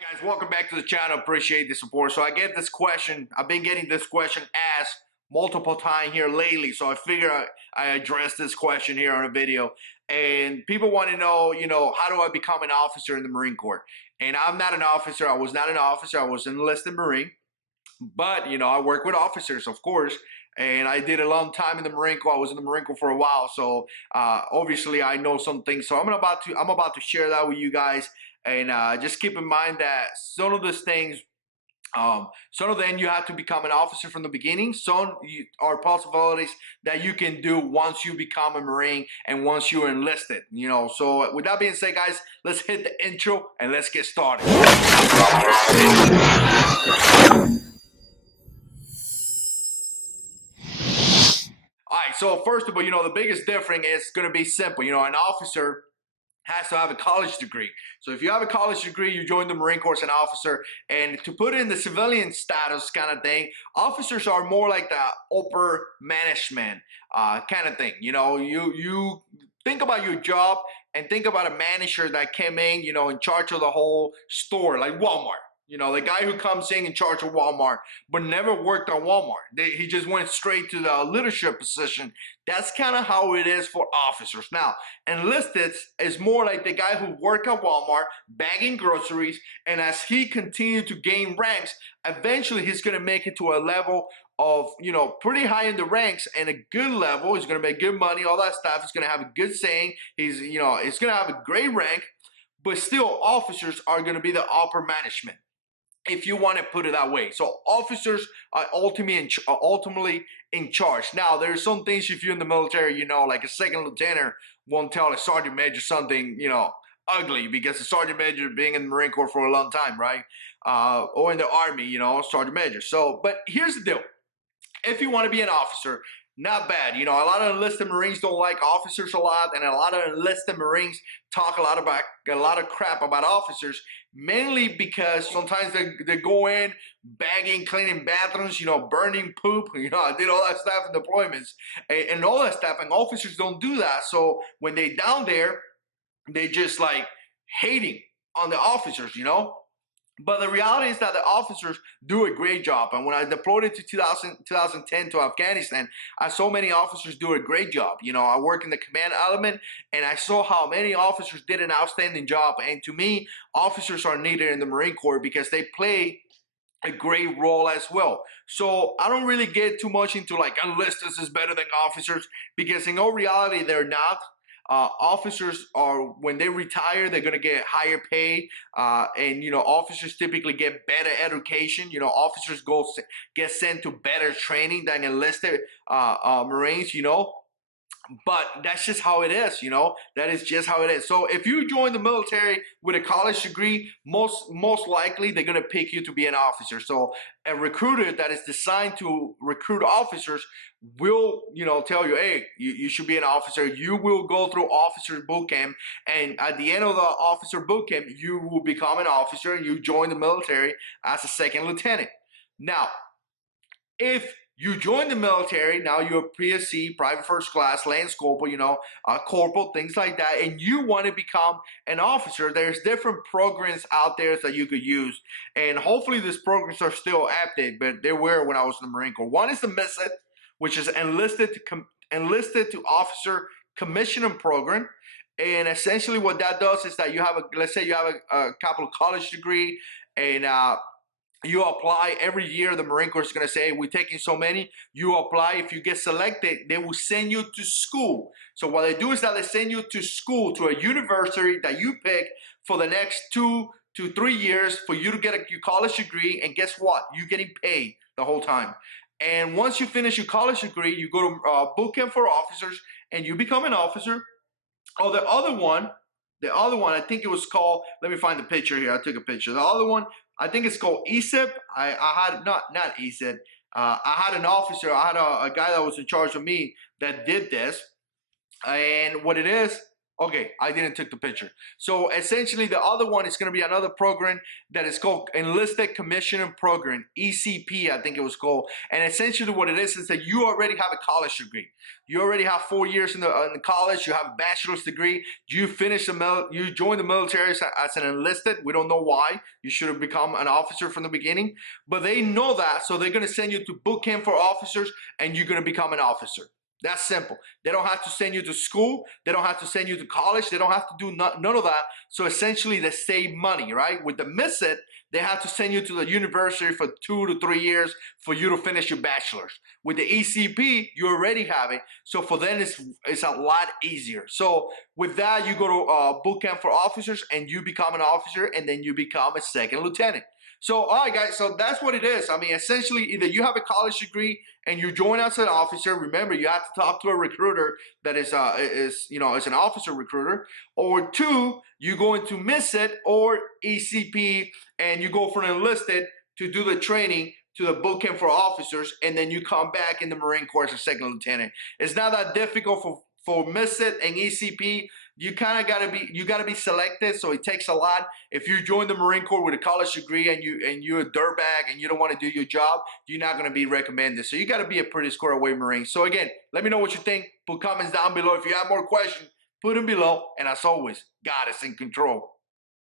Hi guys, welcome back to the channel. Appreciate the support. So I get this question. I've been getting this question asked multiple times here lately. So I figure I address this question here on a video. And people want to know, how do I become an officer in the Marine Corps? And I'm not an officer. I was not an officer. I was an enlisted Marine. But I work with officers, of course, and I did a long time in the Marine Corps. I was in the Marine Corps for a while, so obviously I know some things. So I'm about to share that with you guys, and just keep in mind that some of these things. Some of them you have to become an officer from the beginning. Some are possibilities that you can do once you become a Marine and once you're enlisted. So with that being said, guys, let's hit the intro and let's get started. All right, so first of all, the biggest difference is going to be simple. An officer has to have a college degree. So if you have a college degree, you join the Marine Corps as an officer. And to put it in the civilian status kind of thing, officers are more like the upper management kind of thing. You think about your job and think about a manager that came in charge of the whole store, like Walmart. The guy who comes in charge of Walmart, but never worked on Walmart. He just went straight to the leadership position. That's kind of how it is for officers. Now, enlisted is more like the guy who worked at Walmart, bagging groceries, and as he continued to gain ranks, eventually he's going to make it to a level of, pretty high in the ranks and a good level. He's going to make good money, all that stuff. He's going to have a good saying. He's going to have a great rank, but still officers are going to be the upper management, if you want to put it that way. So officers are ultimately in charge. Now, there's some things if you're in the military, like a second lieutenant won't tell a sergeant major something, ugly, because the sergeant major being in the Marine Corps for a long time, right? Or in the Army, sergeant major. So, but here's the deal. If you want to be an officer, not bad. A lot of enlisted Marines don't like officers a lot, and a lot of enlisted Marines talk a lot of crap about officers, mainly because sometimes they go in bagging, cleaning bathrooms, burning poop. I did all that stuff in deployments and all that stuff, and officers don't do that. So when they down there, they just like hating on the officers. But the reality is that the officers do a great job. And when I deployed it to 2010 to Afghanistan, I saw many officers do a great job. I work in the command element, and I saw how many officers did an outstanding job. And to me, officers are needed in the Marine Corps because they play a great role as well. So I don't really get too much into like enlisted is better than officers, because in all reality, they're not. Officers are, when they retire, they're going to get higher pay, and officers typically get better education. Officers get sent to better training than enlisted Marines. But that's just how it is. That is just how it is. So if you join the military with a college degree, most likely they're going to pick you to be an officer. So a recruiter that is designed to recruit officers will tell you, hey, you should be an officer. You will go through officer boot camp, and at the end of the officer boot camp, you will become an officer and you join the military as a second lieutenant. Now, if you join the military, now you're a PSC, private first class, lance corporal, corporal, things like that, and you want to become an officer, there's different programs out there that you could use. And hopefully these programs are still active, but they were when I was in the Marine Corps. One is the MISIT, which is enlisted to officer commissioning program. And essentially what that does is that let's say you have a couple of college degree, and you apply every year. The Marine Corps is going to say, we're taking so many. You apply. If you get selected, they will send you to school. So what they do is that they send you to school, to a university that you pick for the next 2 to 3 years for you to get your college degree. And guess what? You're getting paid the whole time. And once you finish your college degree, you go to boot camp for officers and you become an officer. Oh, the other one, I think it was called, let me find the picture here. I took a picture. The other one, I think it's called ESIP. I had, not ESIP. I had an officer, I had a guy that was in charge of me that did this. And what it is, Okay, I didn't take the picture. So essentially the other one is going to be another program that is called Enlisted Commissioning Program, ECP, I think it was called. And essentially what it is that you already have a college degree. You already have 4 years in the college, you have a bachelor's degree, you finish you join the military as an enlisted. We don't know why. You should have become an officer from the beginning. But they know that, so they're going to send you to boot camp for officers and you're going to become an officer. That's simple. They don't have to send you to school. They don't have to send you to college. They don't have to do none of that. So essentially they save money, right? With the miss it, they have to send you to the university for 2 to 3 years for you to finish your bachelor's. With the ECP, you already have it. So for them, it's a lot easier. So with that, you go to boot camp for officers and you become an officer and then you become a second lieutenant. So, all right, guys, so that's what it is. I mean, essentially, either you have a college degree and you join as an officer. Remember, you have to talk to a recruiter that is an officer recruiter. Or two, you go into MISIT or ECP and you go from enlisted to do the training to the boot camp for officers, and then you come back in the Marine Corps as a second lieutenant. It's not that difficult for MISIT and ECP. You kind of gotta be selected, so it takes a lot. If you join the Marine Corps with a college degree and you're a dirtbag and you don't want to do your job, you're not gonna be recommended. So you gotta be a pretty square away Marine. So again, let me know what you think. Put comments down below. If you have more questions, put them below. And as always, God is in control.